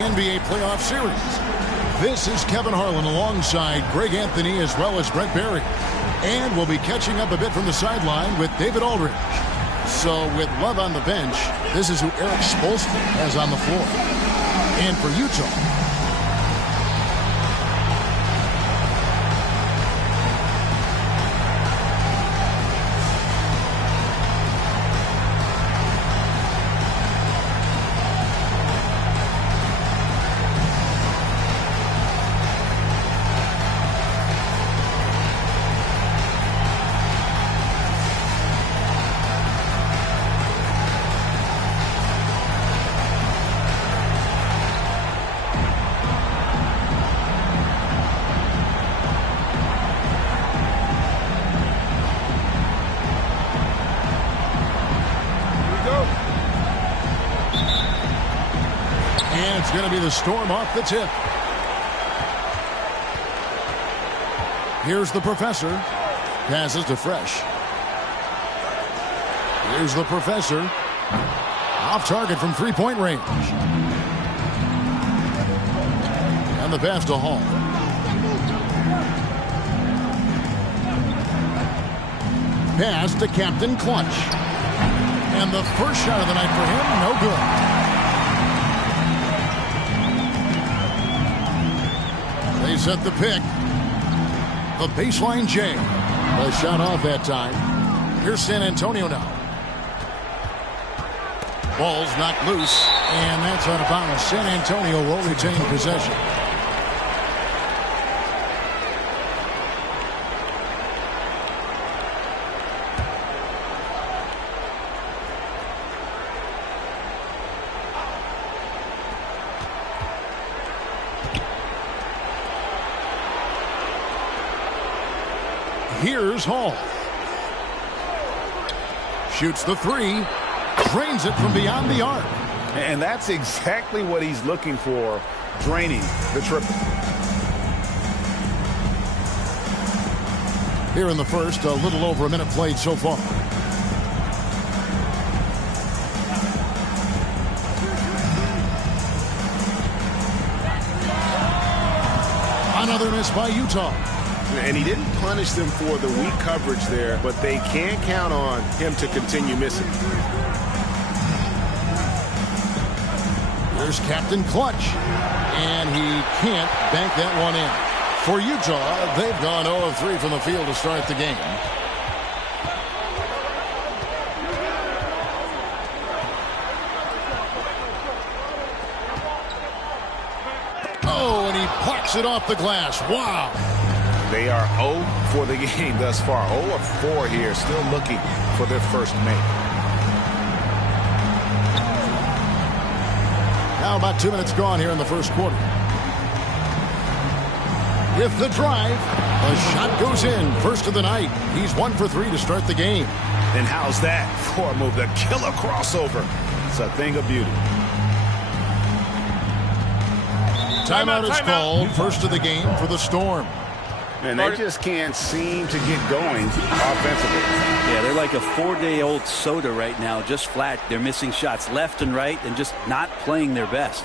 NBA playoff series. This is Kevin Harlan alongside Greg Anthony as well as Brett Barry. And we'll be catching up a bit from the sideline with David Aldridge. So with Love on the bench, this is who Eric Spoelstra has on the floor. And for Utah, it's going to be the Storm off the tip. Here's the Professor. Passes to Fresh. Here's the Professor. Off target from three-point range. And the pass to Hall. Pass to Captain Clutch. And the first shot of the night for him, no good. They set the pick. The baseline J. The shot off that time. Here's San Antonio now. Ball's knocked loose, and that's out of bounds. San Antonio will retain possession. Here's Hall. Shoots the three. Drains it from beyond the arc. And that's exactly what he's looking for, draining the triple. Here in the first, a little over a minute played so far. Another miss by Utah. And he didn't punish them for the weak coverage there, but they can count on him to continue missing. There's Captain Clutch, and he can't bank that one in. For Utah, they've gone 0 of 3 from the field to start the game. Oh, and he parks it off the glass. Wow. They are 0 for the game thus far. 0 of 4 here, still looking for their first make. Now about 2 minutes gone here in the first quarter. With the drive, the shot goes in. First of the night. He's 1 for 3 to start the game. And how's that for a move? The killer crossover. It's a thing of beauty. Timeout is called. First of the game for the Storm. And they just can't seem to get going offensively. Yeah, they're like a 4-day-old soda right now, just flat. They're missing shots left and right and just not playing their best.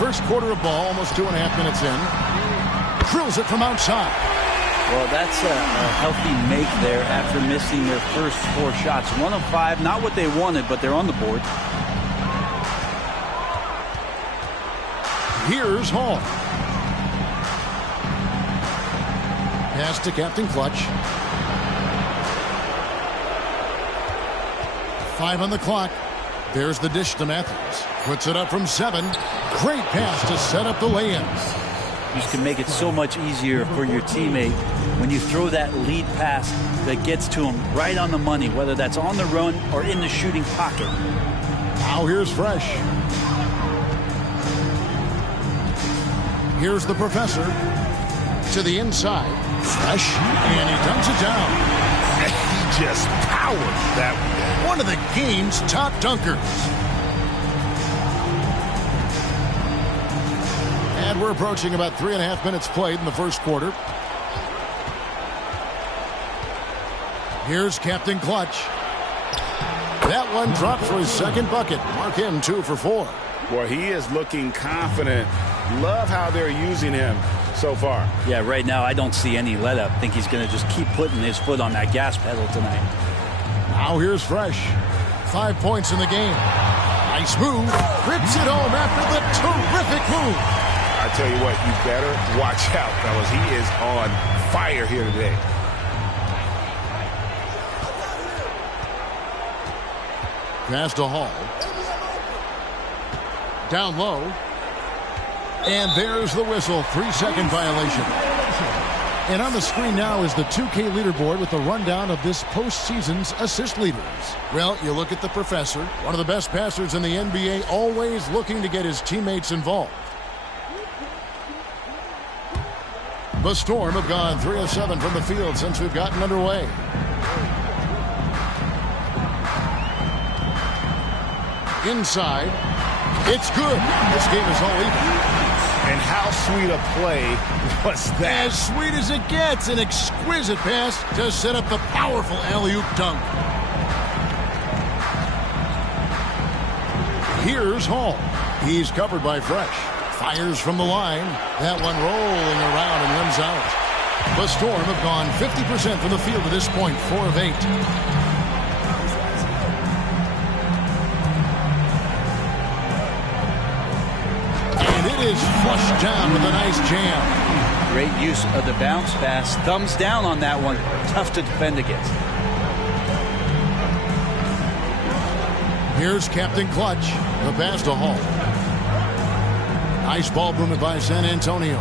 First quarter of ball, almost 2.5 minutes in. Drills it from outside. Well, that's a healthy make there after missing their first 4 shots. 1 of 5, not what they wanted, but they're on the board. Here's Hall. Pass to Captain Clutch. 5 on the clock. There's the dish to Matthews. Puts it up from 7. Great pass to set up the lay-in. You can make it so much easier for your teammate when you throw that lead pass that gets to him right on the money, whether that's on the run or in the shooting pocket. Now here's Fresh. Here's the Professor to the inside. Fresh, and he dunks it down. He just powered that one of the game's top dunkers. And we're approaching about 3.5 minutes played in the first quarter. Here's Captain Clutch. That one dropped for his second bucket. Mark him 2 for 4. Boy, he is looking confident. Love how they're using him so far. Yeah, right now I don't see any let up. I think he's going to just keep putting his foot on that gas pedal tonight. Now here's Fresh. 5 points in the game. Nice move. Rips it home after the terrific move. I tell you what, you better watch out, fellas. He is on fire here today. Pass to Hall. Down low. And there's the whistle. 3-second violation. And on the screen now is the 2K leaderboard with the rundown of this postseason's assist leaders. Well, you look at the professor, one of the best passers in the NBA, always looking to get his teammates involved. The Storm have gone 3 of 7 from the field since we've gotten underway. Inside. It's good. This game is all even. And how sweet a play was that? As sweet as it gets. An exquisite pass to set up the powerful alley-oop dunk. Here's Hall. He's covered by Fresh. Fires from the line. That one rolling around and rims out. The Storm have gone 50% from the field to this point, 4 of 8. Is flushed down with a nice jam. Great use of the bounce pass. Thumbs down on that one. Tough to defend against. Here's Captain Clutch. The pass to Hall. Nice ball movement by San Antonio.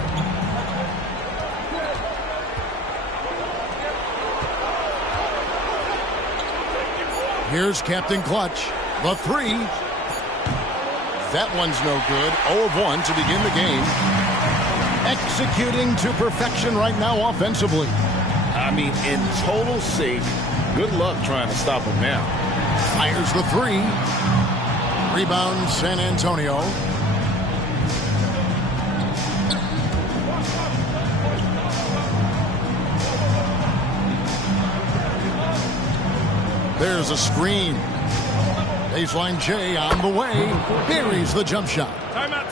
Here's Captain Clutch. The 3. That one's no good. 0 of 1 to begin the game. Executing to perfection right now offensively. I mean, in total sync. Good luck trying to stop him now. Fires the 3. Rebound San Antonio. There's a screen. Baseline J on the way. Buries the jump shot.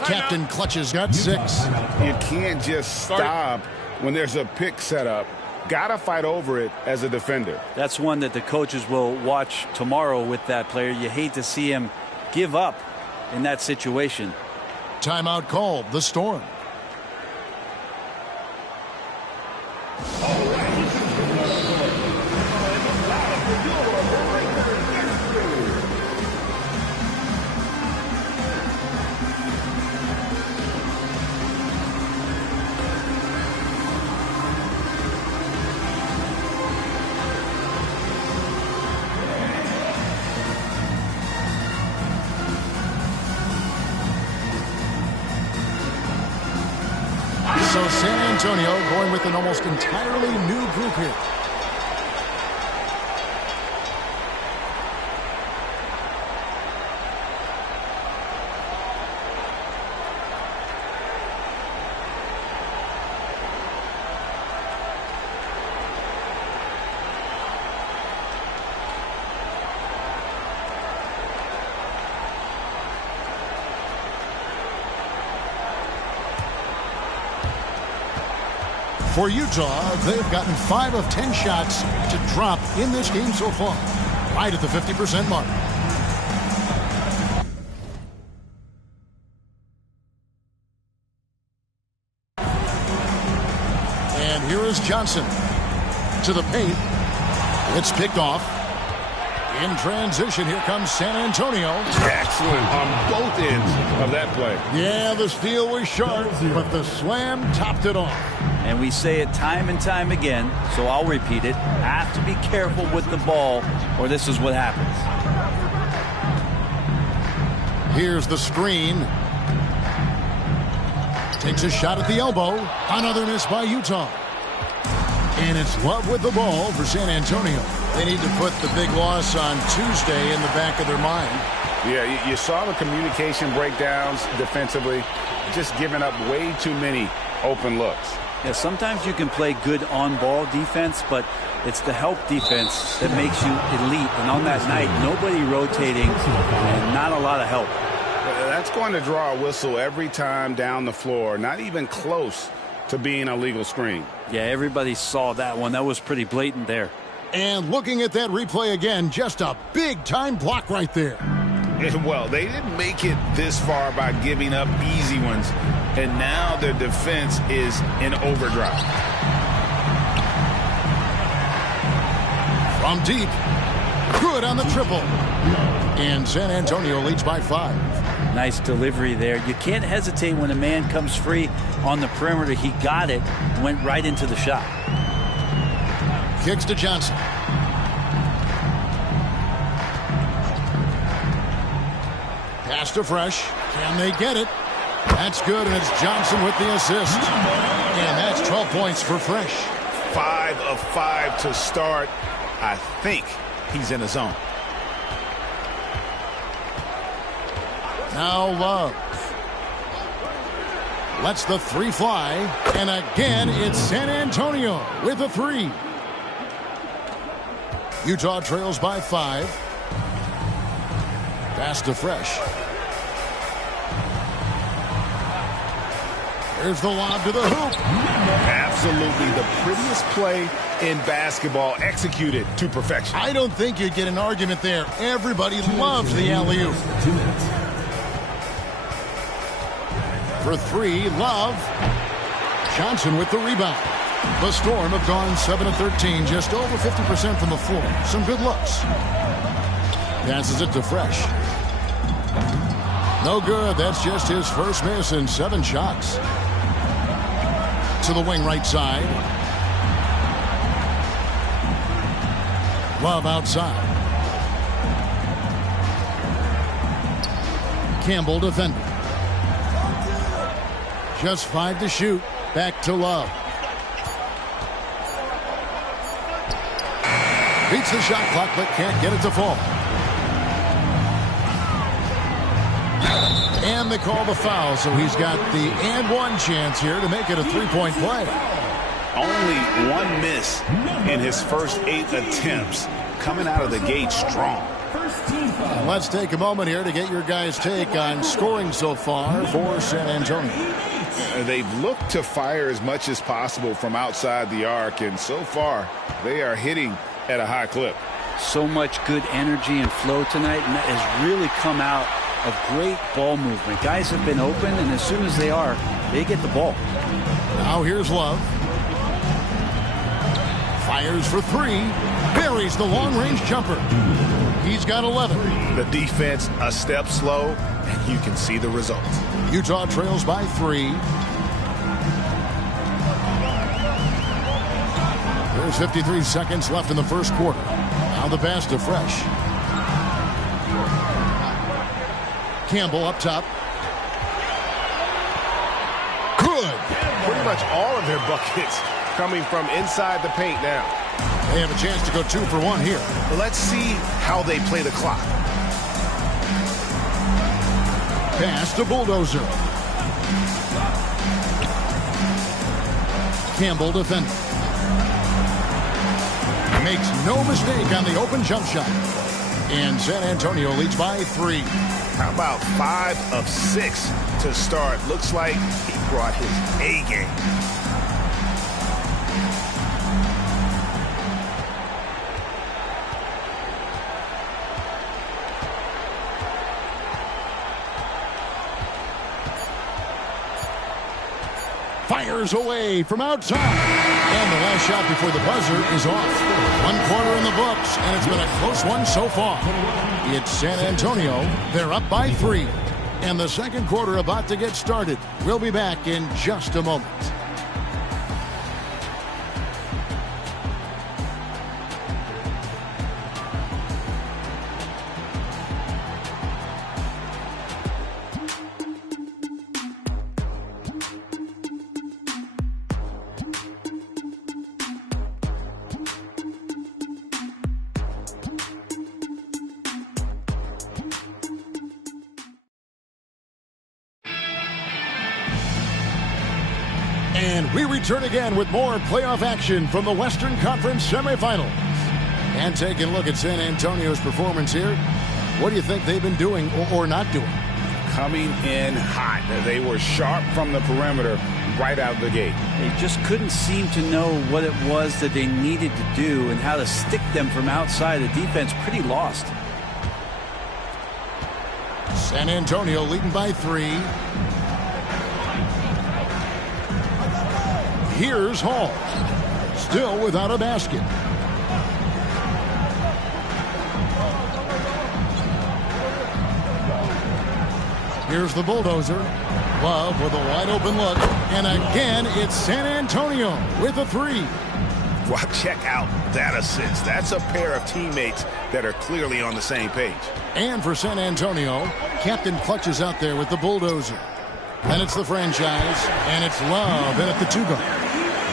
Captain Clutch has got 6. You can't just stop when there's a pick set up. Gotta fight over it as a defender. That's one that the coaches will watch tomorrow with that player. You hate to see him give up in that situation. Timeout called. The Storm. So San Antonio going with an almost entirely new group here. For Utah, they've gotten 5 of 10 shots to drop in this game so far, right at the 50% mark. And here is Johnson to the paint. It's picked off. In transition, here comes San Antonio. Excellent on both ends of that play. Yeah, the steal was sharp, but the slam topped it off. And we say it time and time again, so I'll repeat it. Have to be careful with the ball, or this is what happens. Here's the screen. Takes a shot at the elbow. Another miss by Utah. And it's Love with the ball for San Antonio. They need to put the big loss on Tuesday in the back of their mind. Yeah, you saw the communication breakdowns defensively, just giving up way too many open looks. Yeah, sometimes you can play good on-ball defense, but it's the help defense that makes you elite. And on that night, nobody rotating and not a lot of help. That's going to draw a whistle every time down the floor. Not even close to being a legal screen. Yeah, everybody saw that one. That was pretty blatant there. And looking at that replay again, just a big-time block right there. Well, they didn't make it this far by giving up easy ones, and now their defense is in overdrive. From deep, good on the triple. And San Antonio leads by 5. Nice delivery there. You can't hesitate when a man comes free on the perimeter. He got it, went right into the shot. Kicks to Johnson. Pass to Fresh. Can they get it? That's good, and it's Johnson with the assist. And that's 12 points for Fresh. 5 of 5 to start. I think he's in the zone. Now Love. Lets the 3 fly. And again, it's San Antonio with a 3. Utah trails by 5. Pass to Fresh. Here's the lob to the hoop. Absolutely the prettiest play in basketball, executed to perfection. I don't think you'd get an argument there. Everybody loves the alley-oop. For 3, Love. Johnson with the rebound. The Storm have gone 7 of 13, just over 50% from the floor. Some good looks. Passes it to Fresh. No good. That's just his first miss in 7 shots. To the wing right side. Love outside. Campbell defending. Just 5 to shoot. Back to Love. Beats the shot clock, but can't get it to fall. And they call the foul, so he's got the and one chance here to make it a 3-point play. Only 1 miss in his first 8 attempts. Coming out of the gate strong. And let's take a moment here to get your guys' take on scoring so far for San Antonio. They've looked to fire as much as possible from outside the arc, and so far they are hitting at a high clip. So much good energy and flow tonight, and that has really come out of great ball movement. Guys have been open, and as soon as they are, they get the ball. Now here's Love. Fires for 3. Buries the long-range jumper. He's got 11. The defense a step slow, and you can see the result. Utah trails by 3. There's 53 seconds left in the first quarter. Now the pass to Fresh. Campbell up top. Good. Pretty much all of their buckets coming from inside the paint now. They have a chance to go 2 for 1 here. Let's see how they play the clock. Pass to Bulldozer. Campbell defending. Makes no mistake on the open jump shot. And San Antonio leads by 3. How about 5 of 6 to start? Looks like he brought his A game. Fires away from outside. And the last shot before the buzzer is off. 1 quarter in the books, and it's been a close one so far. It's San Antonio. They're up by 3. And the second quarter about to get started. We'll be back in just a moment. And we return again with more playoff action from the Western Conference semifinals. And taking a look at San Antonio's performance here. What do you think they've been doing or not doing? Coming in hot. They were sharp from the perimeter right out of the gate. They just couldn't seem to know what it was that they needed to do and how to stick them from outside. The defense pretty lost. San Antonio leading by 3. Here's Hall. Still without a basket. Here's the bulldozer. Love with a wide open look. And again, it's San Antonio with a 3. Well, check out that assist. That's a pair of teammates that are clearly on the same page. And for San Antonio, Captain Clutch is out there with the bulldozer. And it's the franchise, and it's Love in at the 2 guard.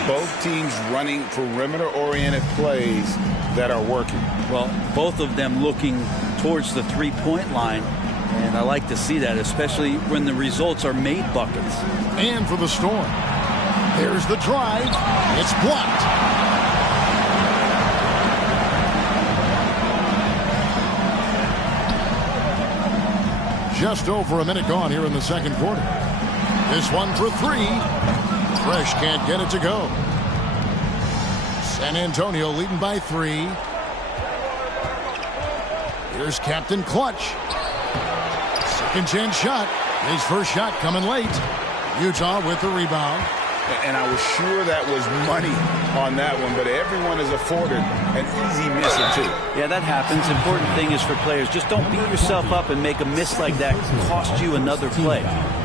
Both teams running perimeter-oriented plays that are working. Well, both of them looking towards the three-point line, and I like to see that, especially when the results are made buckets. And for the Storm, there's the drive. It's blocked. Just over a minute gone here in the second quarter. This one for 3. Fresh can't get it to go. San Antonio leading by 3. Here's Captain Clutch. Second chance shot. His first shot coming late. Utah with the rebound. And I was sure that was money on that one, but everyone is afforded an easy miss or 2. Yeah, that happens. Important thing is for players, just don't beat yourself up and make a miss like that cost you another play.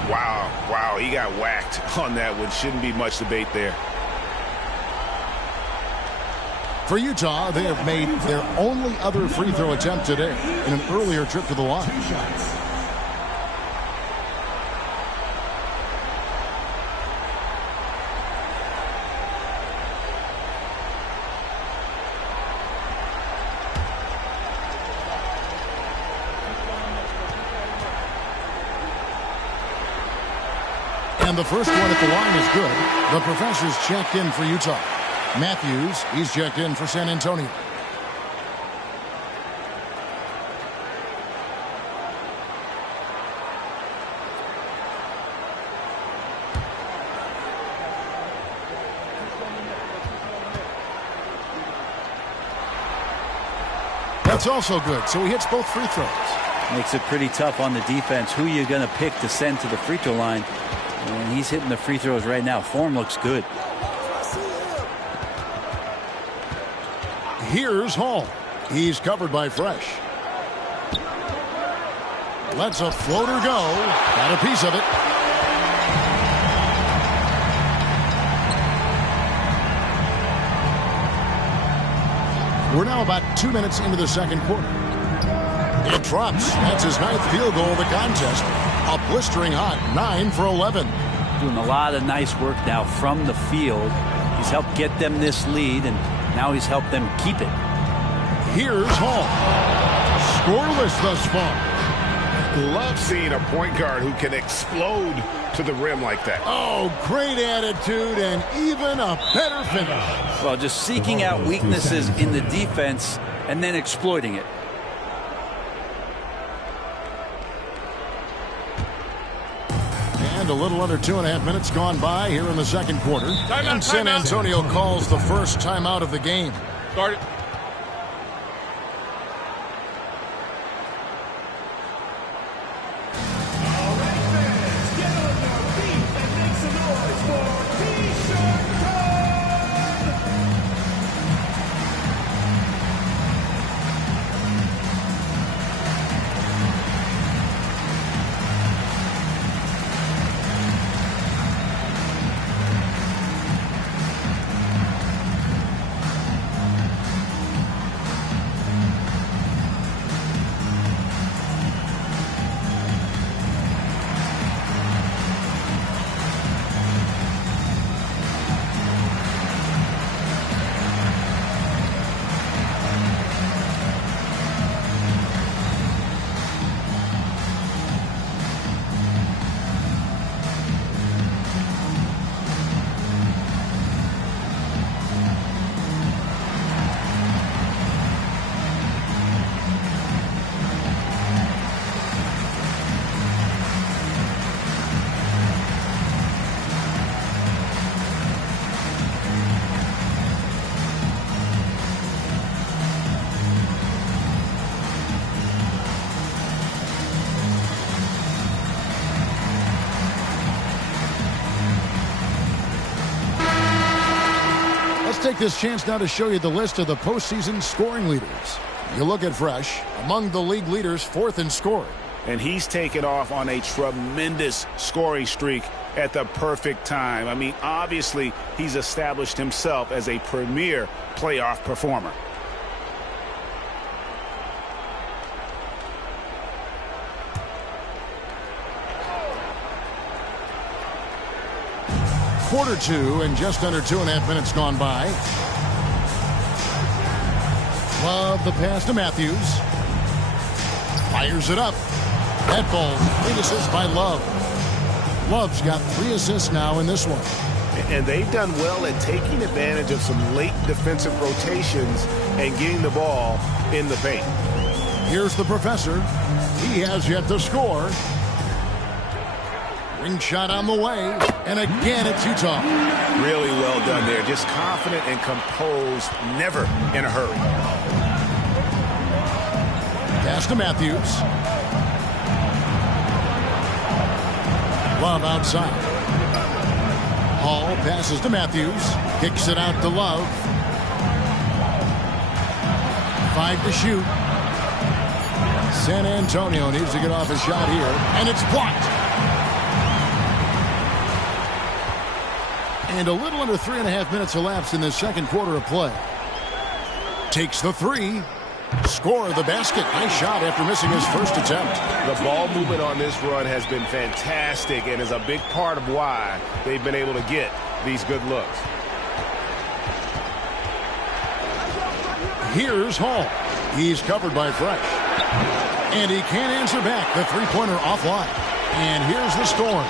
Wow, he got whacked on that one. Shouldn't be much debate there. For Utah, they have made their only other free throw attempt today in an earlier trip to the line. And the first one at the line is good. The professor's checked in for Utah. Matthews, he's checked in for San Antonio. That's also good, so he hits both free throws. Makes it pretty tough on the defense. Who are you going to pick to send to the free throw line? And he's hitting the free throws right now. Form looks good. Here's Hall. He's covered by Fresh. Lets a floater go. Got a piece of it. We're now about 2 minutes into the second quarter. It drops. That's his 9th field goal of the contest. A blistering hot 9 for 11. Doing a lot of nice work now from the field. He's helped get them this lead, and now he's helped them keep it. Here's Hall. Scoreless thus far. Love seeing a point guard who can explode to the rim like that. Oh, great attitude and even a better finish. Well, just seeking out weaknesses in the defense and then exploiting it. And a little under 2.5 minutes gone by here in the second quarter. And San Antonio calls the first timeout of the game. Start it. take this chance now to show you the list of the postseason scoring leaders. You look at Fresh, among the league leaders, 4th in scoring. And he's taken off on a tremendous scoring streak at the perfect time. I mean, obviously, he's established himself as a premier playoff performer. Quarter 2 and just under 2.5 minutes gone by. Love the pass to Matthews. Fires it up. That ball, 3 assists by Love. Love's got 3 assists now in this one. And they've done well at taking advantage of some late defensive rotations and getting the ball in the paint. Here's the professor. He has yet to score. Ring shot on the way. And again, it's Utah. Really well done there. Just confident and composed, never in a hurry. Pass to Matthews. Love outside. Hall passes to Matthews. Kicks it out to Love. 5 to shoot. San Antonio needs to get off a shot here. And it's blocked. And a little under 3.5 minutes elapsed in the second quarter of play. Takes the 3. Score the basket. Nice shot after missing his first attempt. The ball movement on this run has been fantastic and is a big part of why they've been able to get these good looks. Here's Hall. He's covered by Fresh. And he can't answer back. The three-pointer offline. And here's the Storm.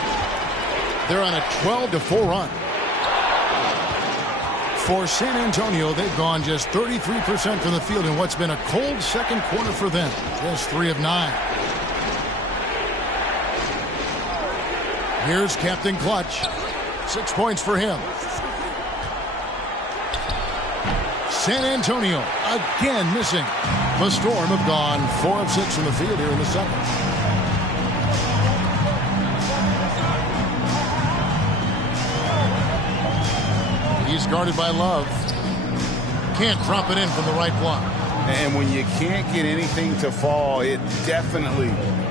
They're on a 12-4 run. For San Antonio, they've gone just 33% from the field in what's been a cold second quarter for them. Just 3 of 9. Here's Captain Clutch. 6 points for him. San Antonio again missing. The Storm have gone 4 of 6 from the field here in the second. He's guarded by Love. Can't drop it in from the right block. And when you can't get anything to fall, it definitely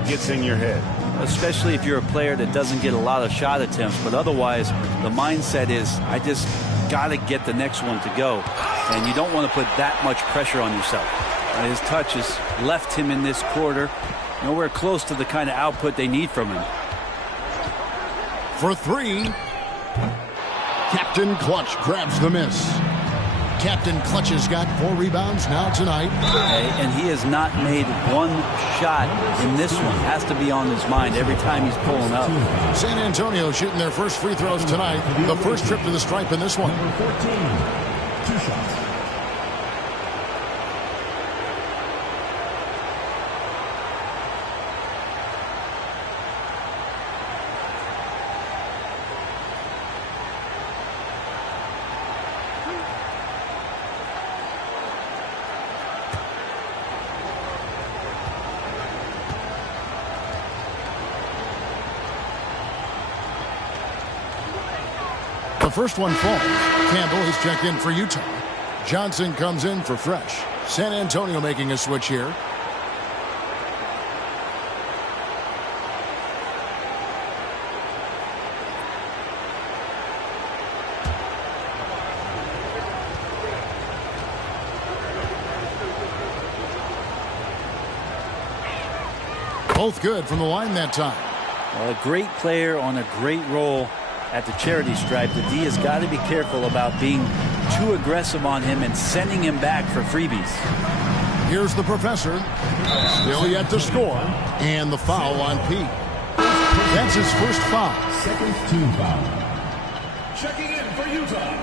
gets in your head. Especially if you're a player that doesn't get a lot of shot attempts. But otherwise, the mindset is, I just got to get the next one to go. And you don't want to put that much pressure on yourself. His touch has left him in this quarter nowhere close to the kind of output they need from him. For 3. Captain Clutch grabs the miss. Captain Clutch has got 4 rebounds now tonight. And he has not made one shot in this one. Has to be on his mind every time he's pulling up. San Antonio shooting their first free throws tonight. The first trip to the stripe in this one. Number 14, 2 shots. The first one falls. Campbell has checked in for Utah. Johnson comes in for Fresh. San Antonio making a switch here. Both good from the line that time. Well, a great player on a great role at the charity stripe. The D has got to be careful about being too aggressive on him and sending him back for freebies. Here's the professor. Still yet to score. And the foul on P. That's his first foul. Second team foul. Checking in for Utah.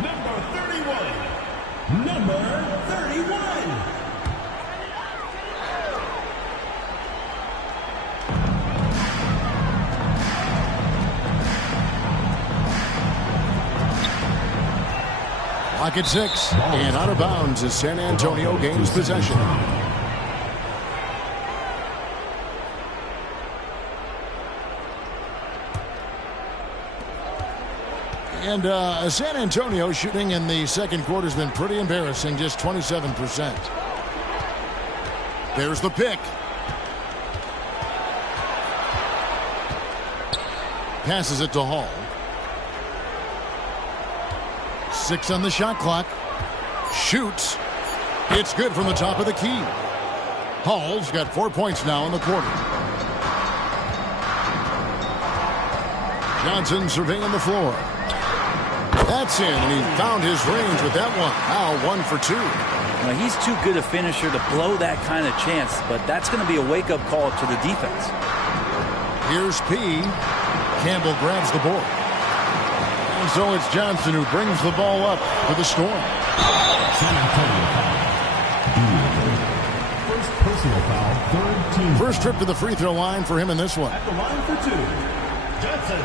Number 31. Number 31. Clock at 6, and out of bounds as San Antonio gains possession. And San Antonio shooting in the second quarter has been pretty embarrassing, just 27%. There's the pick. Passes it to Hall. 6 on the shot clock. Shoots. It's good from the top of the key. Hall's got 4 points now in the quarter. Johnson surveying the floor. That's in, and he found his range with that one. Now 1 for 2. Now, he's too good a finisher to blow that kind of chance, but that's going to be a wake-up call to the defense. Here's P. Campbell grabs the board. And so it's Johnson who brings the ball up for the Storm. San Antonio foul. First personal foul, third team. First trip to the free throw line for him in this one. At the line for 2, Johnson.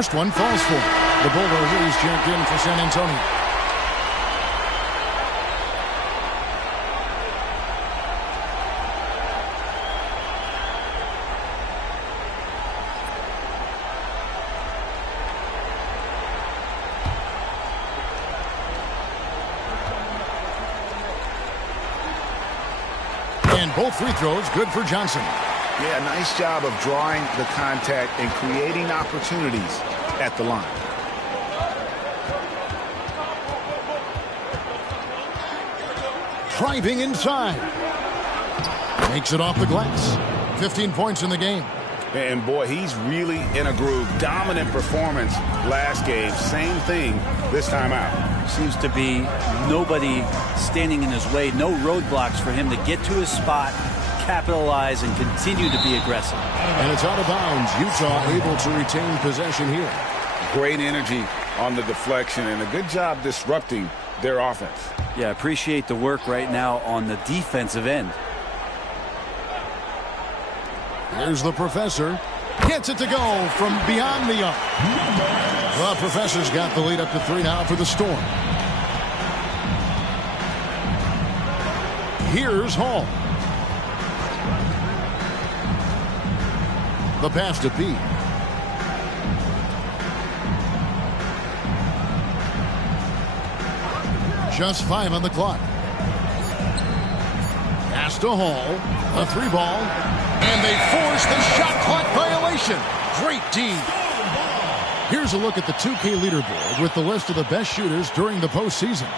First one falls for him. The Bulldozers check in for San Antonio. And both free throws good for Johnson. Yeah, nice job of drawing the contact and creating opportunities at the line. Driving inside. Makes it off the glass. 15 points in the game. And boy, he's really in a groove. Dominant performance last game. Same thing this time out. Seems to be nobody standing in his way. No roadblocks for him to get to his spot, capitalize, and continue to be aggressive. And it's out of bounds. Utah able to retain possession here. Great energy on the deflection and a good job disrupting their offense. Yeah, appreciate the work right now on the defensive end. Here's the Professor. Gets it to go from beyond the arc. The Professor's got the lead up to 3 now for the Storm. Here's Hall. The pass to P. Just 5 on the clock. Pass to Hall. A 3 ball. And they force the shot clock violation. Great D. Here's a look at the 2K leaderboard with the list of the best shooters during the postseason.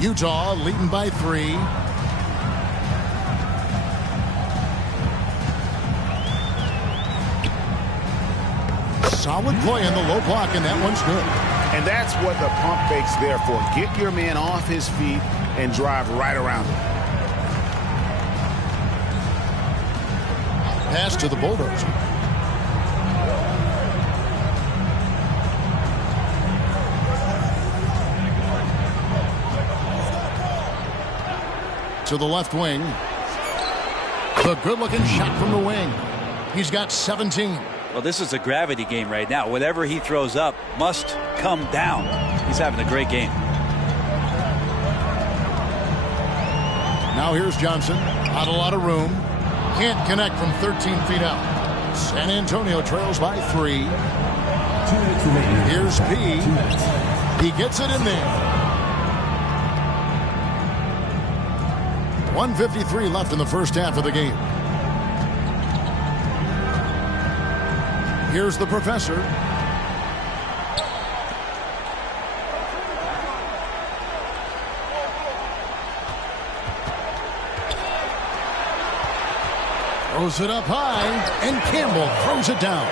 Utah leading by 3. Solid play in the low block, and that one's good. And that's what the pump fake's there for. Get your man off his feet and drive right around him. Pass to the Bulldozer. To the left wing. The good-looking shot from the wing. He's got 17. Well, this is a gravity game right now. Whatever he throws up must come down. He's having a great game. Now here's Johnson. Not a lot of room. Can't connect from 13 feet out. San Antonio trails by 3. 2 minutes remaining. Here's P. 2 minutes. He gets it in there. 1:53 left in the first half of the game. Here's the Professor. Throws it up high, and Campbell throws it down.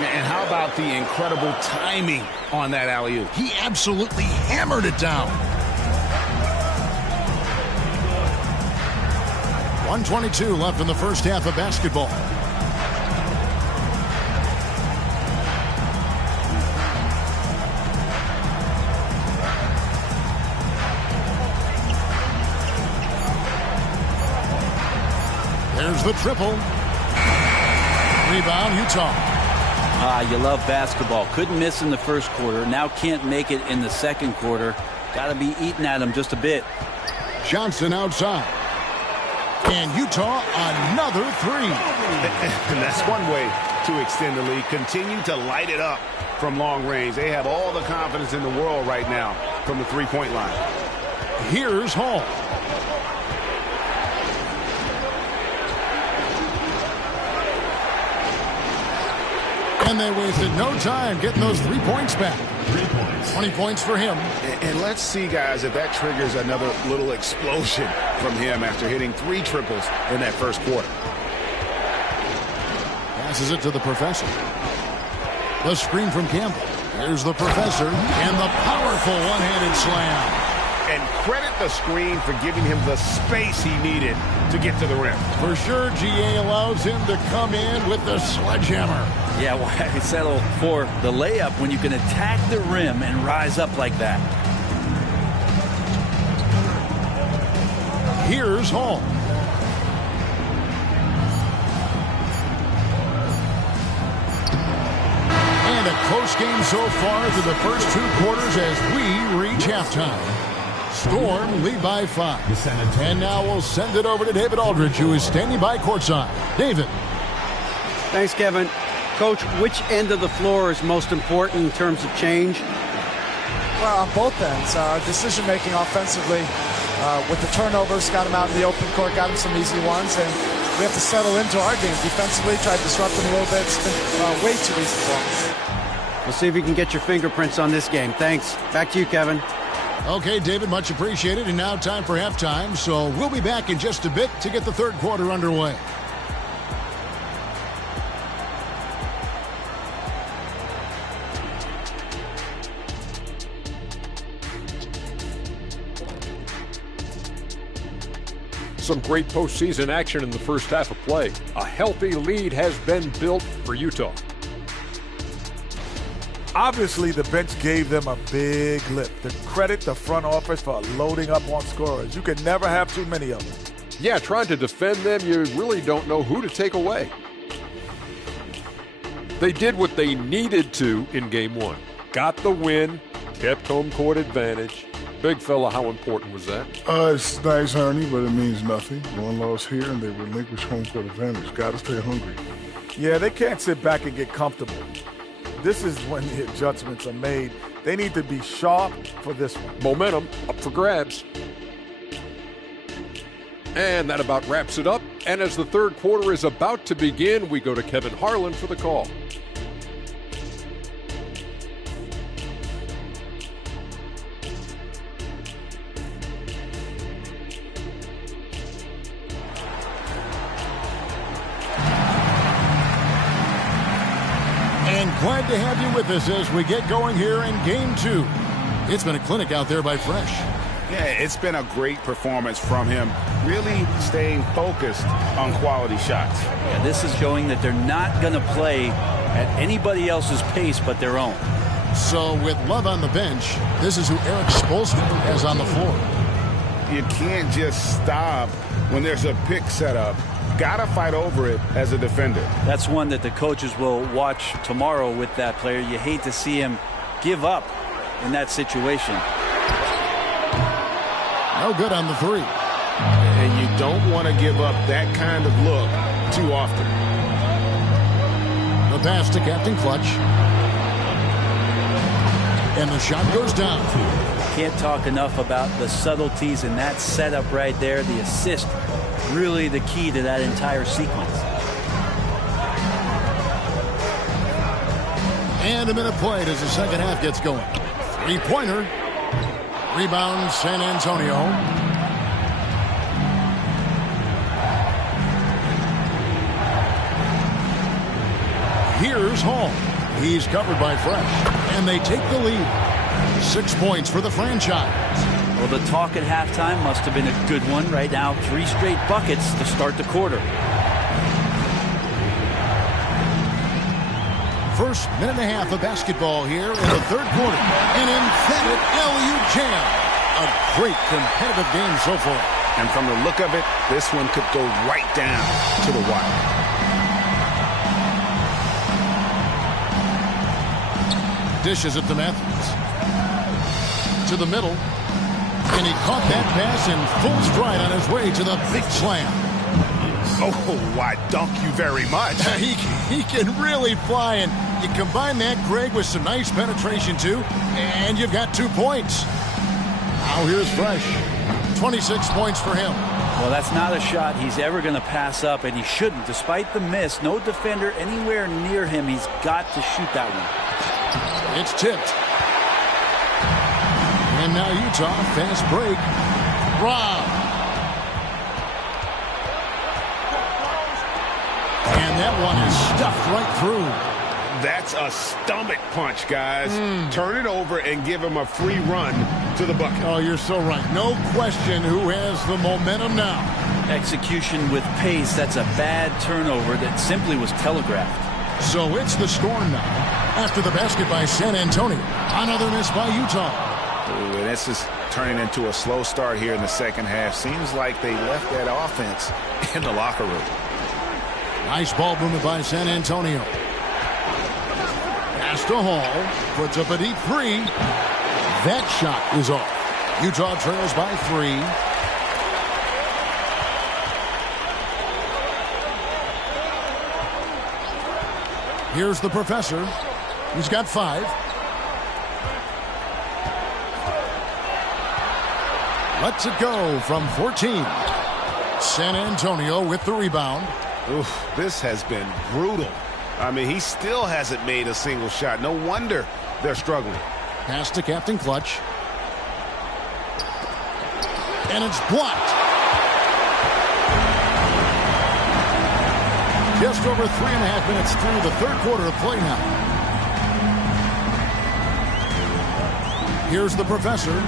And how about the incredible timing on that alley-oop? He absolutely hammered it down. 1:22 left in the first half of basketball. There's the triple. Rebound, Utah. You love basketball. Couldn't miss in the first quarter. Now can't make it in the second quarter. Got to be eating at him just a bit. Johnson outside. And Utah, another three. And that's one way to extend the lead. Continue to light it up from long range. They have all the confidence in the world right now from the three-point line. Here's Hall. And they wasted no time getting those 3 points back. 3 points. 20 points for him. And let's see, guys, if that triggers another little explosion from him after hitting 3 triples in that first quarter. Passes it to the professor. The screen from Campbell. Here's the professor. And the powerful one-handed slam. And credit the screen for giving him the space he needed to get to the rim. For sure, GA allows him to come in with the sledgehammer. Yeah, why settle for the layup when you can attack the rim and rise up like that? Here's Hall. And a close game so far through the first 2 quarters as we reach halftime. Storm lead by 5. And now we'll send it over to David Aldridge, who is standing by courtside. David. Thanks, Kevin. Coach, which end of the floor is most important in terms of change? Well, on both ends. Decision-making offensively with the turnovers, got him out in the open court, got him some easy ones, and we have to settle into our game. Defensively, try to disrupt him a little bit. It's been way too easy for us. We'll see if you can get your fingerprints on this game. Thanks. Back to you, Kevin. Okay, David, much appreciated. And now time for halftime, so we'll be back in just a bit to get the third quarter underway. Some great postseason action in the first half of play. A healthy lead has been built for Utah. Obviously, the bench gave them a big lift. To credit the front office for loading up on scorers. You can never have too many of them. Yeah, trying to defend them, you really don't know who to take away. They did what they needed to in Game 1. Got the win, kept home court advantage. Big fella, how important was that? It's nice, Ernie, but it means nothing. One loss here, and they relinquish home court advantage. Got to stay hungry. Yeah, they can't sit back and get comfortable. This is when the adjustments are made. They need to be sharp for this one. Momentum up for grabs. And that about wraps it up. And as the third quarter is about to begin, we go to Kevin Harlan for the call. Glad to have you with us as we get going here in Game 2. It's been a clinic out there by Fresh. Yeah, it's been a great performance from him, really staying focused on quality shots. Yeah, this is showing that they're not going to play at anybody else's pace but their own. So with Love on the bench, this is who Eric Spoelstra has on the floor. You can't just stop when there's a pick set up. Gotta fight over it as a defender. That's one that the coaches will watch tomorrow with that player. You hate to see him give up in that situation. No good on the three. And you don't want to give up that kind of look too often. The pass to Captain Clutch. And the shot goes down. Can't talk enough about the subtleties in that setup right there. The assist, really the key to that entire sequence. And a minute played as the second half gets going. Three-pointer. Rebound, San Antonio. Here's Hall. He's covered by Fresh. And they take the lead. 6 points for the franchise. Well, the talk at halftime must have been a good one. Right now, 3 straight buckets to start the quarter. First minute and a half of basketball here in the third quarter. An emphatic LU jam. A great competitive game so far. And from the look of it, this one could go right down to the wire. Dishes it to Matthews. To the middle. And he caught that pass in full stride on his way to the big slam. Oh, I dunk you very much. He can really fly, and you combine that, Greg, with some nice penetration, too, and you've got 2 points. Now here's Fresh. 26 points for him. Well, that's not a shot he's ever going to pass up, and he shouldn't. Despite the miss, no defender anywhere near him. He's got to shoot that one. It's tipped. And now Utah, fast break. Rob. And that one is stuffed right through. That's a stomach punch, guys. Turn it over and give him a free run to the bucket. Oh, you're so right. No question who has the momentum now. Execution with pace. That's a bad turnover that simply was telegraphed. So it's the Storm now. After the basket by San Antonio. Another miss by Utah. Ooh, and this is turning into a slow start here in the second half. Seems like they left that offense in the locker room. Nice ball movement by San Antonio. Pass to Hall. Puts up a deep 3. That shot is off. Utah trails by 3. Here's the professor. He's got 5. Lets it go from 14. San Antonio with the rebound. Oof, this has been brutal. I mean, he still hasn't made a single shot. No wonder they're struggling. Pass to Captain Clutch. And it's blocked. Just over 3.5 minutes through the third quarter of play now. Here's the professor.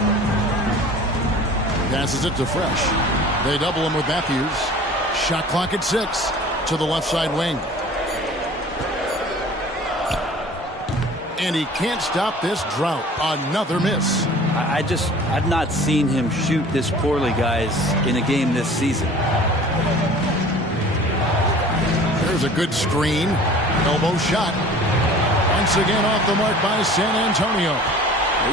Passes it to Fresh. They double him with Matthews. Shot clock at 6 to the left side wing. And he can't stop this drought. Another miss. I've not seen him shoot this poorly, guys, in a game this season. There's a good screen. Elbow shot. Once again off the mark by San Antonio.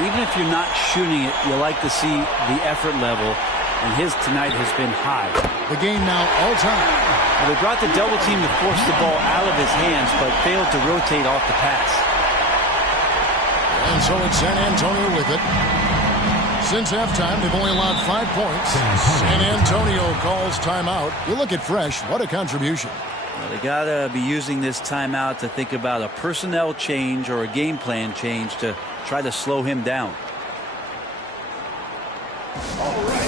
Even if you're not shooting it, you like to see the effort level, and his tonight has been high. The game now all time. Well, they brought the double team to force the ball out of his hands, but failed to rotate off the pass. And so it's San Antonio with it. Since halftime, they've only allowed 5 points. San Antonio calls timeout. You look at Fresh, what a contribution. Well, they got to be using this timeout to think about a personnel change or a game plan change to try to slow him down. All right.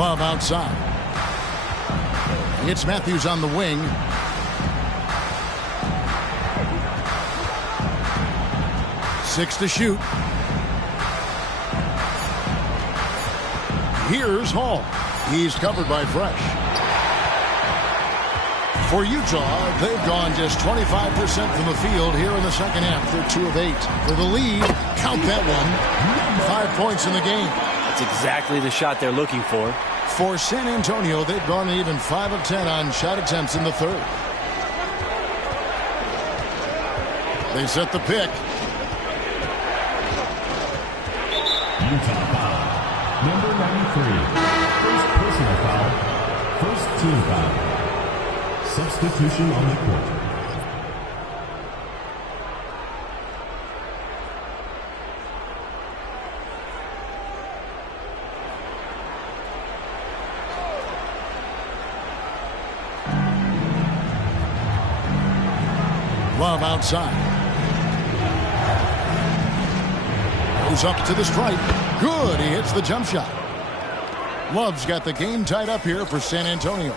Love outside. It's Matthews on the wing. Six to shoot. Here's Hall. He's covered by Fresh. For Utah, they've gone just 25% from the field here in the second half. They're 2 of 8. For the lead, count that one. 5 points in the game. That's exactly the shot they're looking for. For San Antonio, they've gone even 5 of 10 on shot attempts in the third. They set the pick. Utah foul. Number 93. First personal foul. First team foul. Substitution on the court. Love outside. Goes up to the stripe. Good. He hits the jump shot. Love's got the game tied up here for San Antonio.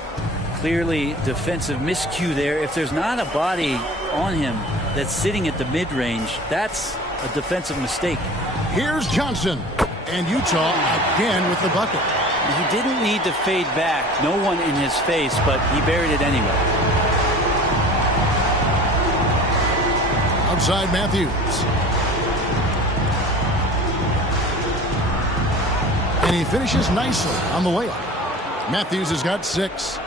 Clearly defensive miscue there. If there's not a body on him that's sitting at the mid-range, that's a defensive mistake. Here's Johnson. And Utah again with the bucket. He didn't need to fade back. No one in his face, but he buried it anyway. Outside Matthews. And he finishes nicely on the layup. Matthews has got 6.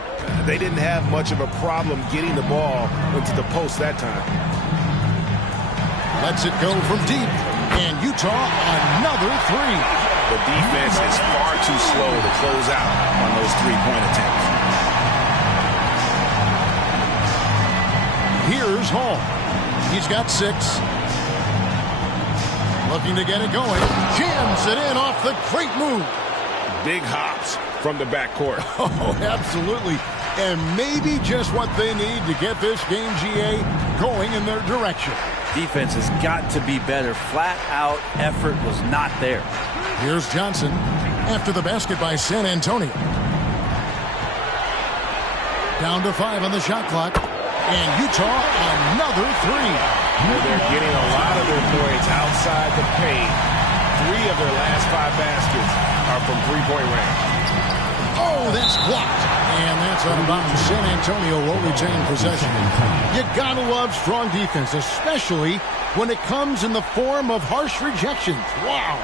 They didn't have much of a problem getting the ball into the post that time. Lets it go from deep. And Utah, another 3. The defense is far too slow to close out on those three-point attempts. Here's Hall. He's got 6. Looking to get it going. Jams it in off the great move. Big hops from the backcourt. Oh, absolutely. And maybe just what they need to get this game, GA, going in their direction. Defense has got to be better. Flat out effort was not there. Here's Johnson after the basket by San Antonio. Down to 5 on the shot clock. And Utah, another 3. They're getting a lot of their points outside the paint. 3 of their last 5 baskets are from three-point range. Oh, that's blocked. And that's out of bounds. San Antonio will retain possession. You gotta love strong defense, especially when it comes in the form of harsh rejections. Wow.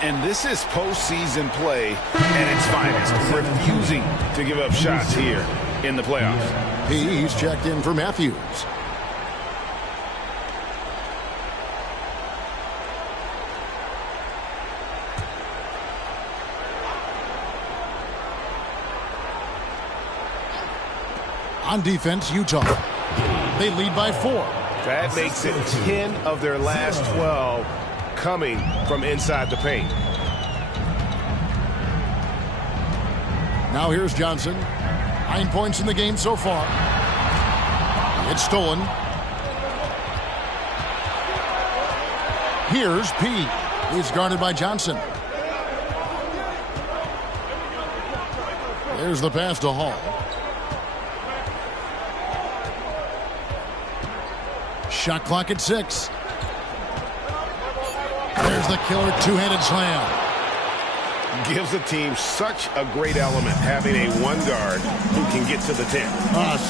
And this is postseason play at its finest. Refusing to give up shots here in the playoffs. He's checked in for Matthews. On defense, Utah. They lead by 4. That makes it 10 of their last 12 coming from inside the paint. Now here's Johnson. 9 points in the game so far. It's stolen. Here's P. He's guarded by Johnson. There's the pass to Hall. Shot clock at 6. There's the killer two-handed slam. Gives the team such a great element having a one guard who can get to the 10.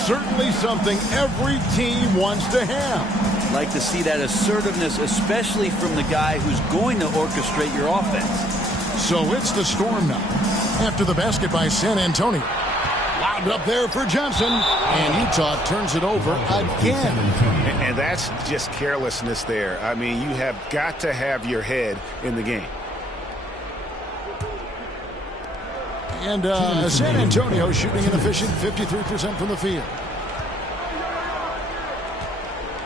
Certainly something every team wants to have. Like to see that assertiveness, especially from the guy who's going to orchestrate your offense. So it's the Storm now. After the basket by San Antonio. Lobbed up there for Johnson. And Utah turns it over again. And that's just carelessness there. I mean, you have got to have your head in the game. And San Antonio shooting an efficient 53% from the field.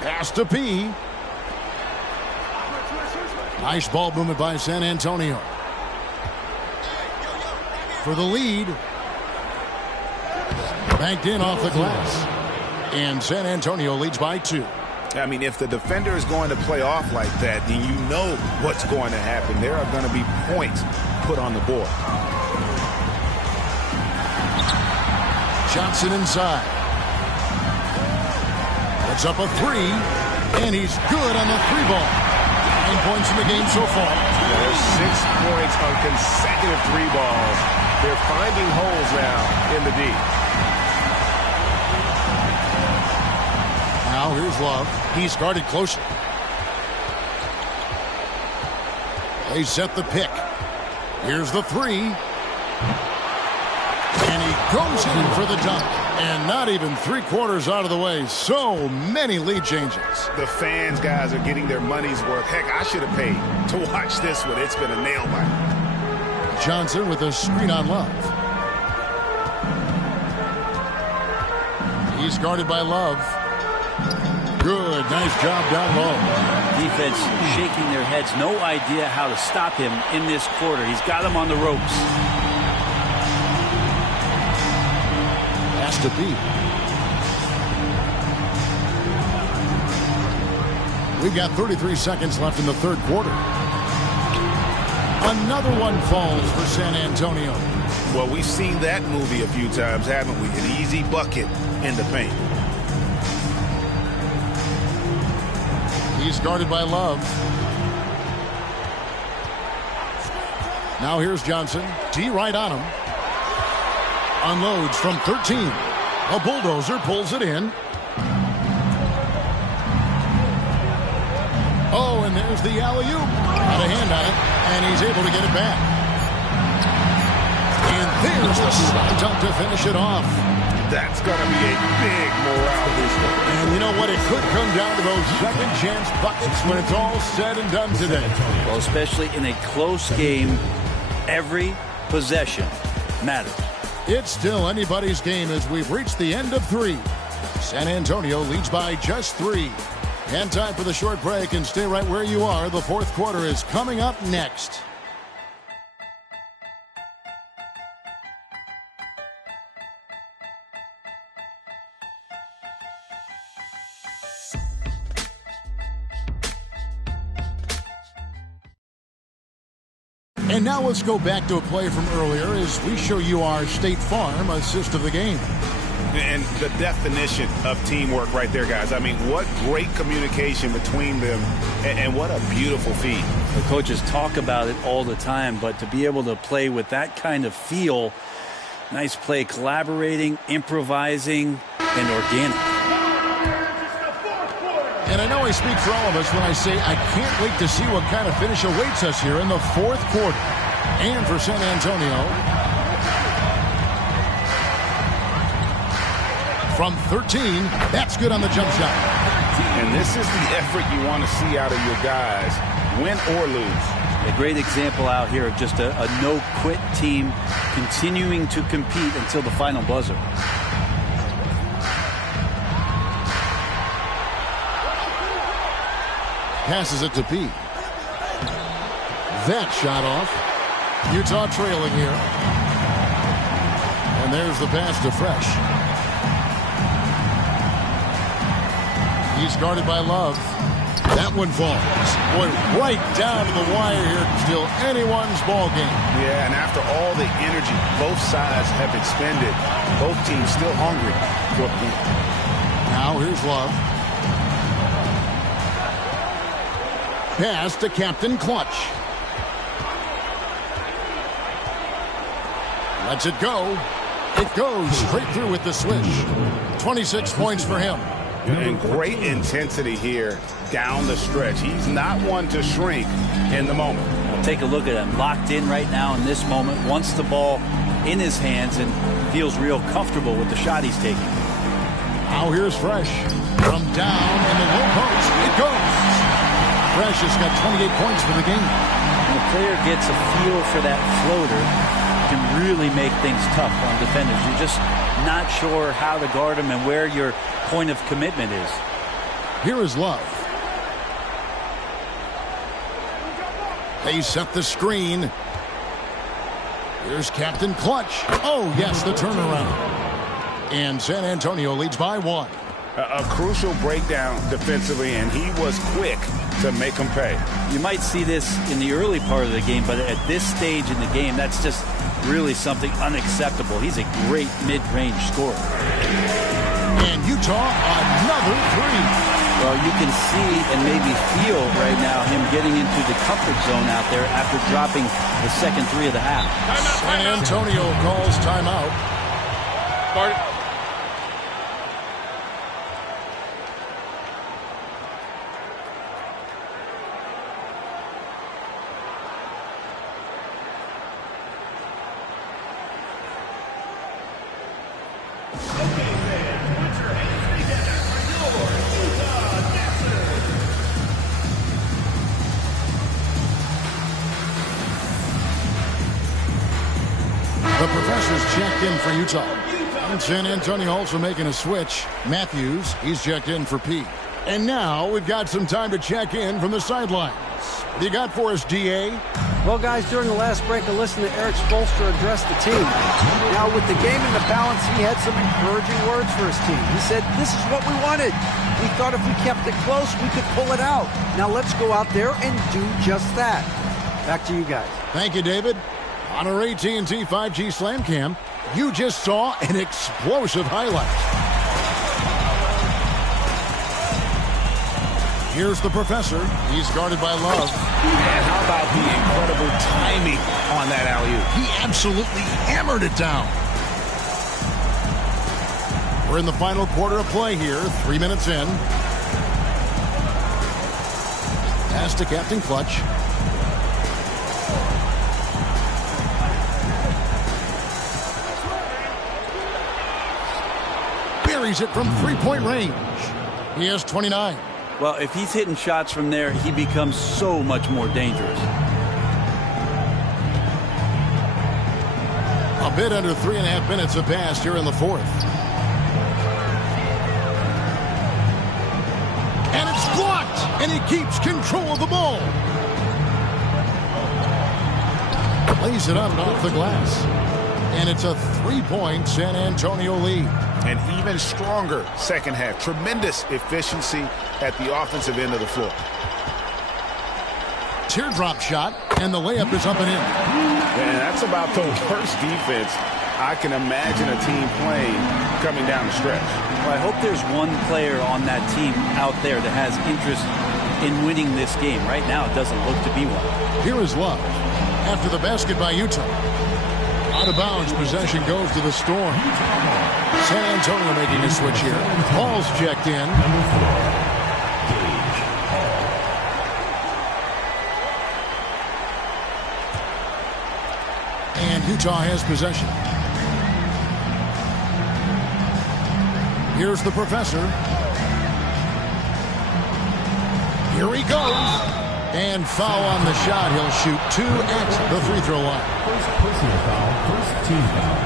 Pass to P. Nice ball movement by San Antonio. For the lead. Banked in off the glass. And San Antonio leads by 2. I mean, if the defender is going to play off like that, then you know what's going to happen. There are going to be points put on the board. Johnson inside. Puts up a three, and he's good on the three ball. 9 points in the game so far. There's 6 points on consecutive three balls. They're finding holes now in the D. Now here's Love. He's guarded closely. They set the pick. Here's the three. And he goes in for the dunk. And not even 3/4 out of the way. So many lead changes. The fans, guys, are getting their money's worth. Heck, I should have paid to watch this one. It's been a nail biter. Johnson with a screen on Love. He's guarded by Love. Good. Nice job down low. Defense shaking their heads. No idea how to stop him in this quarter. He's got him on the ropes. Has to be. We've got 33 seconds left in the third quarter. Another one falls for San Antonio. Well, we've seen that movie a few times, haven't we? An easy bucket in the paint. He's guarded by Love. Now here's Johnson. D right on him. Unloads from 13. A bulldozer pulls it in. Oh, and there's the alley-oop. Got a hand on it, and he's able to get it back. And there's the slap dunk to finish it off. That's going to be a big morale booster. And you know what? It could come down to those second chance buckets when it's all said and done today. Well, especially in a close game, every possession matters. It's still anybody's game as we've reached the end of 3. San Antonio leads by just 3. And time for the short break, and stay right where you are. The fourth quarter is coming up next. And now let's go back to a play from earlier as we show you our State Farm assist of the game. And the definition of teamwork right there, guys. I mean, what great communication between them, and what a beautiful feat. The coaches talk about it all the time, but to be able to play with that kind of feel, nice play, collaborating, improvising, and organic. And I know I speak for all of us when I say I can't wait to see what kind of finish awaits us here in the fourth quarter. And for San Antonio, from 13, that's good on the jump shot. And this is the effort you want to see out of your guys, win or lose. A great example out here of just a no-quit team continuing to compete until the final buzzer. Passes it to P. That shot off. Utah trailing here. And there's the pass to Fresh. He's guarded by Love. That one falls. Boy, right down to the wire here. Still anyone's ball game. Yeah, and after all the energy both sides have expended, both teams still hungry for the game. Now here's Love. Pass to Captain Clutch. Lets it go. It goes straight through with the swish. 26 points for him. And great intensity here down the stretch. He's not one to shrink in the moment. Take a look at him. Locked in right now in this moment. Wants the ball in his hands and feels real comfortable with the shot he's taking. Now here's Fresh. From down in the low post. It goes. Fresh has got 28 points for the game. When a player gets a feel for that floater, can really make things tough on defenders. You're just not sure how to guard him and where your point of commitment is. Here is Love. They set the screen. Here's Captain Clutch. Oh, yes, the turnaround. And San Antonio leads by 1. A crucial breakdown defensively, and he was quick to make them pay. You might see this in the early part of the game, but at this stage in the game, that's just really something unacceptable. He's a great mid-range scorer. And Utah, another three. Well, you can see and maybe feel right now him getting into the comfort zone out there after dropping the second three of the half. San Antonio calls timeout. Start. The professor's checked in for Utah. And San Antonio also making a switch. Matthews, he's checked in for P. And now we've got some time to check in from the sidelines. What do you got for us, DA? Well, guys, during the last break, I listened to Eric Spoelstra address the team. Now, with the game in the balance, he had some encouraging words for his team. He said, this is what we wanted. We thought if we kept it close, we could pull it out. Now let's go out there and do just that. Back to you guys. Thank you, David. On our AT&T 5G Slam Cam, you just saw an explosive highlight. Here's the professor. He's guarded by Love. And how about the incredible timing on that alley-oop? He absolutely hammered it down. We're in the final quarter of play here. 3 minutes in. Pass to Captain Clutch. Buries it from three-point range. He has 29. Well, if he's hitting shots from there, he becomes so much more dangerous. A bit under 3.5 minutes have passed here in the fourth. And it's blocked, and he keeps control of the ball. Lays it up and off the glass. And it's a three-point San Antonio lead. An even stronger second half. Tremendous efficiency at the offensive end of the floor. Teardrop shot, and the layup is up and in. And that's about the worst defense I can imagine a team playing coming down the stretch. Well, I hope there's one player on that team out there that has interest in winning this game. Right now, it doesn't look to be one. Here is Love. After the basket by Utah. Out of bounds, possession goes to the Storm. San Antonio making a switch here. Hall's checked in. And Utah has possession. Here's the professor. Here he goes. And foul on the shot. He'll shoot two at the free throw line. First personal foul, first team foul.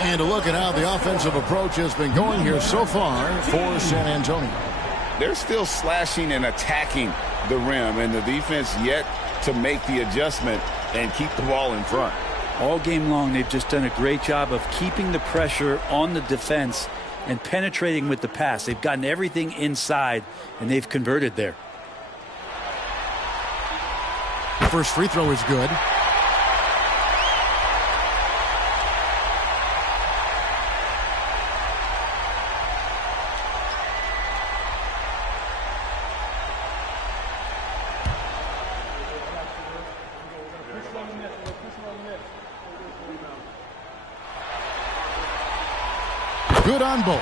And a look at how the offensive approach has been going here so far for San Antonio. They're still slashing and attacking the rim, and the defense yet to make the adjustment and keep the ball in front. All game long, they've just done a great job of keeping the pressure on the defense and penetrating with the pass. They've gotten everything inside, and they've converted there. First free throw is good. Good on both.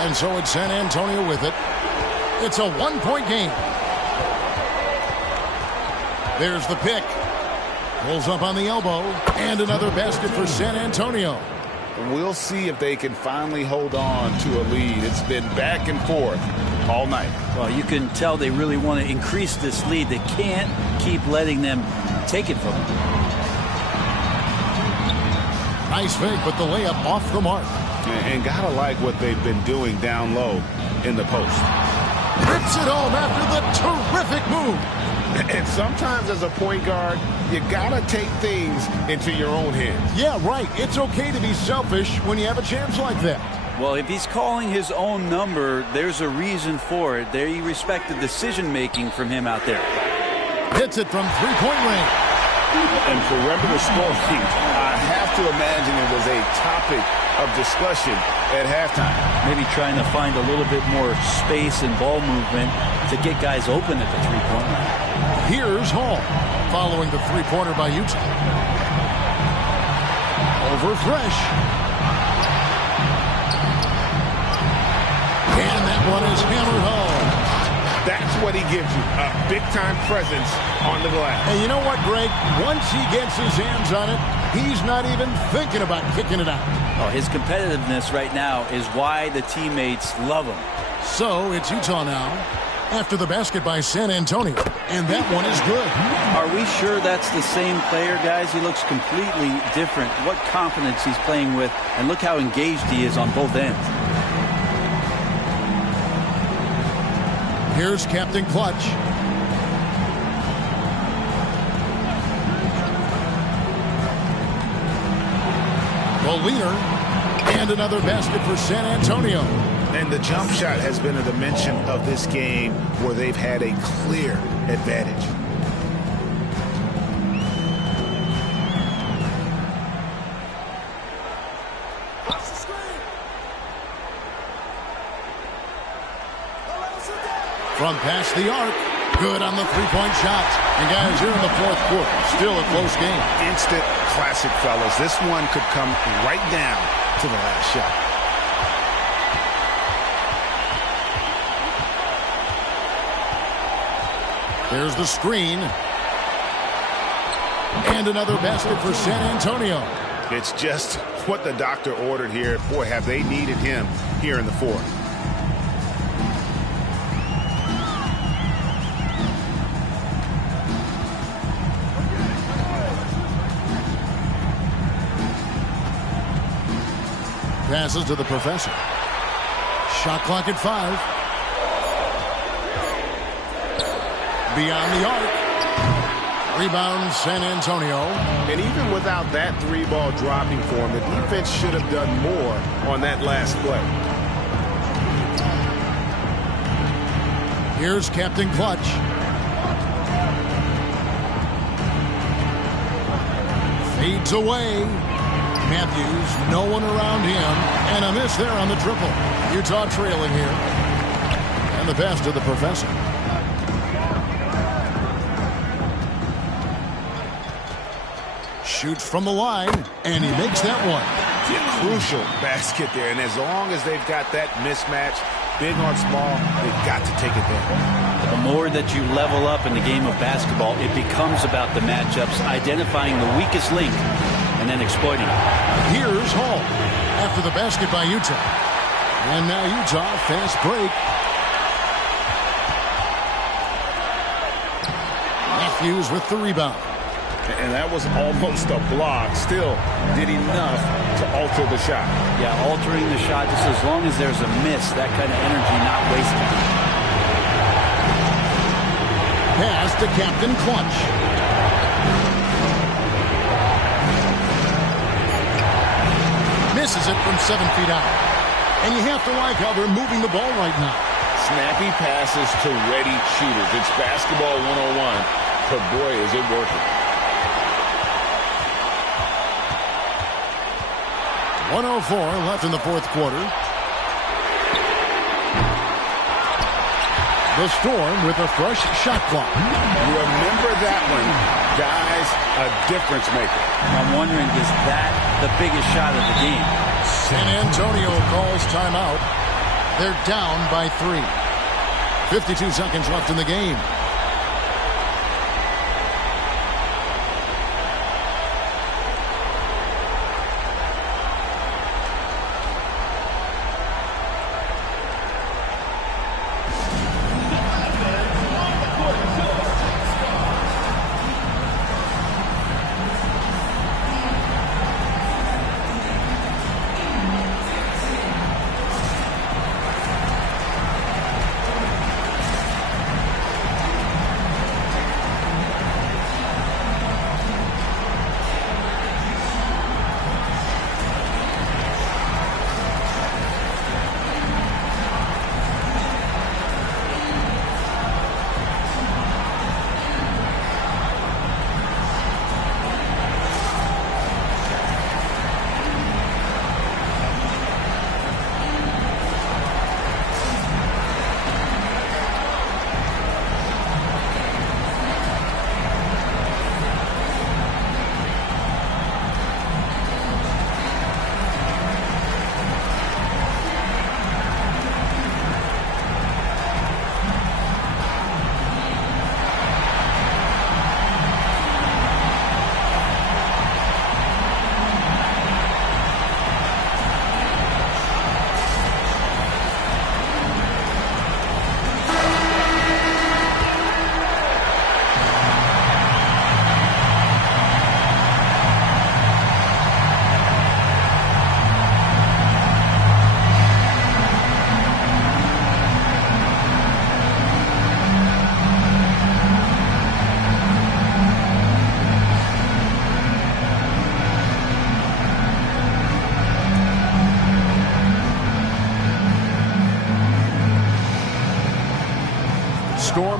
And so it's San Antonio with it. It's a one-point game. There's the pick. Pulls up on the elbow. And another basket for San Antonio. We'll see if they can finally hold on to a lead. It's been back and forth all night. Well, you can tell they really want to increase this lead. They can't keep letting them take it from them. Nice fake, but the layup off the mark. And gotta like what they've been doing down low in the post. Rips it home after the terrific move. And sometimes as a point guard, you gotta take things into your own hands. Yeah, right. It's okay to be selfish when you have a chance like that. Well, if he's calling his own number, there's a reason for it. They respect the decision-making from him out there. Hits it from three-point range. And perimeter scoring, I have to imagine it was a topic of discussion at halftime. Maybe trying to find a little bit more space and ball movement to get guys open at the three-point line. Here's Hall, following the three-pointer by Utah. Over Fresh. And that one is hammered home. That's what he gives you, a big-time presence on the glass. And you know what, Greg? Once he gets his hands on it, he's not even thinking about kicking it out. Oh, his competitiveness right now is why the teammates love him. So it's Utah now, after the basket by San Antonio, and that one is good. Are we sure that's the same player, guys? He looks completely different. What confidence he's playing with, and look how engaged he is on both ends. Here's Captain Clutch. The leader, and another basket for San Antonio. And the jump shot has been a dimension of this game where they've had a clear advantage. From past the arc, good on the three-point shot. And guys, here in the fourth quarter, still a close game. Instant classic, fellas. This one could come right down to the last shot. There's the screen. And another basket for San Antonio. It's just what the doctor ordered here. Boy, have they needed him here in the fourth. Passes to the professor. Shot clock at 5. Beyond the arc. Rebound San Antonio. And even without that three-ball dropping for him, the defense should have done more on that last play. Here's Captain Clutch. Fades away. Matthews, no one around him, and a miss there on the triple. Utah trailing here. And the pass to the professor. Shoots from the line, and he makes that one. Yeah, crucial basket there, and as long as they've got that mismatch, big on small, they've got to take it there. The more that you level up in the game of basketball, it becomes about the matchups, identifying the weakest link, and then exploiting it. Here's Hall after the basket by Utah. And now Utah, fast break. Matthews with the rebound. And that was almost a block. Still did enough to alter the shot. Yeah, altering the shot just as long as there's a miss, that kind of energy not wasted. Pass to Captain Clutch. Misses it from 7 feet out. And you have to like how they're moving the ball right now. Snappy passes to ready shooters. It's basketball 101, but boy, is it working. 1:04 left in the fourth quarter. The Storm with a fresh shot clock. Remember that one. Guys, a difference maker. I'm wondering, is that the biggest shot of the game? San Antonio calls timeout. They're down by 3. 52 seconds left in the game.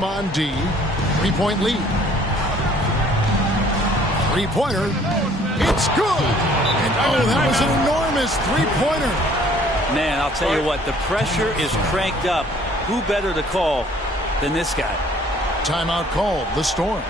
on D. 3-point lead. Three-pointer. It's good. And oh, that was an enormous three-pointer. Man, I'll tell you what, the pressure is cranked up. Who better to call than this guy? Timeout called, the Storm.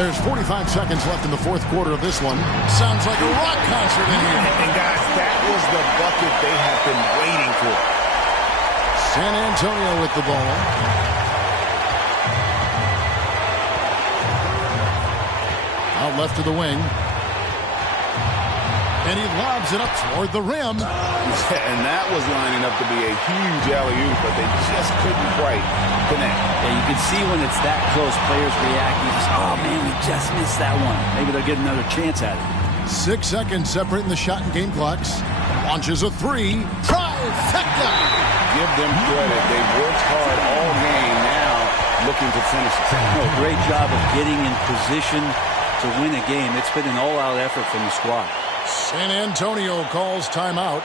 There's 45 seconds left in the fourth quarter of this one. Sounds like a rock concert in here. And guys, that was the bucket they have been waiting for. San Antonio with the ball. Out left to the wing. And he lobs it up toward the rim. And that was lining up to be a huge alley-oop, but they just couldn't quite connect. Yeah, you can see when it's that close, players reacting. Oh, man, we just missed that one. Maybe they'll get another chance at it. 6 seconds separating the shot and game clocks. Launches a three. Trifecta! Give them credit. They've worked hard all game now, looking to finish it. No, great job of getting in position to win a game. It's been an all-out effort from the squad. San Antonio calls timeout.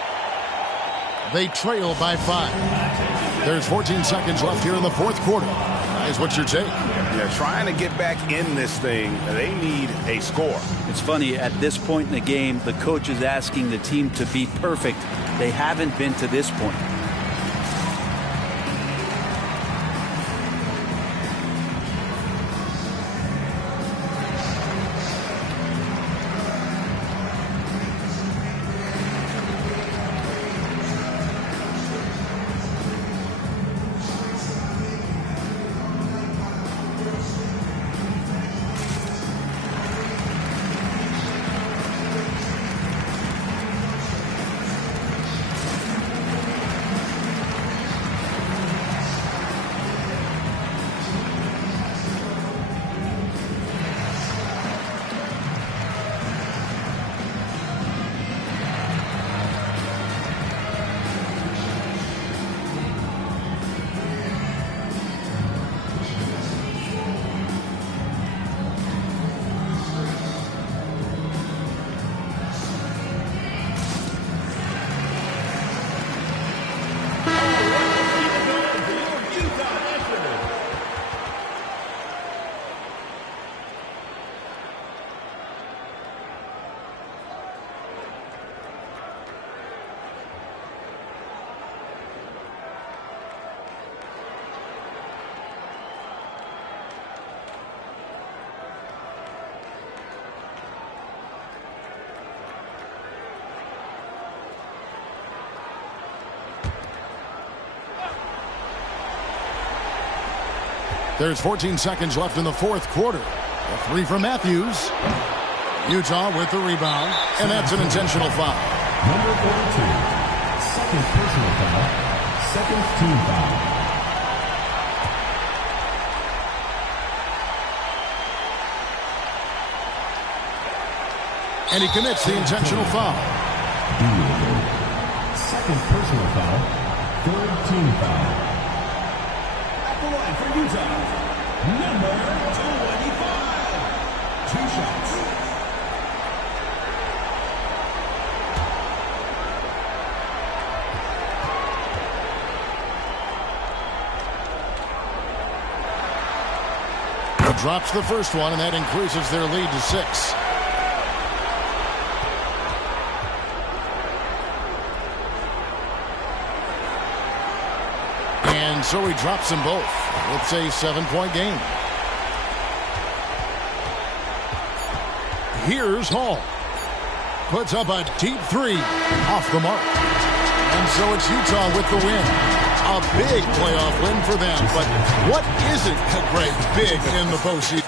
They trail by 5. There's 14 seconds left here in the fourth quarter. Guys, what's your take? They're trying to get back in this thing. They need a score. It's funny, at this point in the game, the coach is asking the team to be perfect. They haven't been to this point. There's 14 seconds left in the fourth quarter. A three from Matthews. Utah with the rebound, and that's an intentional foul. Number 42, second personal foul, second team foul. And he commits the intentional foul. Second personal foul, third team foul. At the line for Utah, number 25. Two shots. Drops the first one, and that increases their lead to 6. And so he drops them both. It's a 7-point game. Here's Hall. Puts up a deep three off the mark. And so it's Utah with the win. A big playoff win for them. But what isn't a great big in the postseason?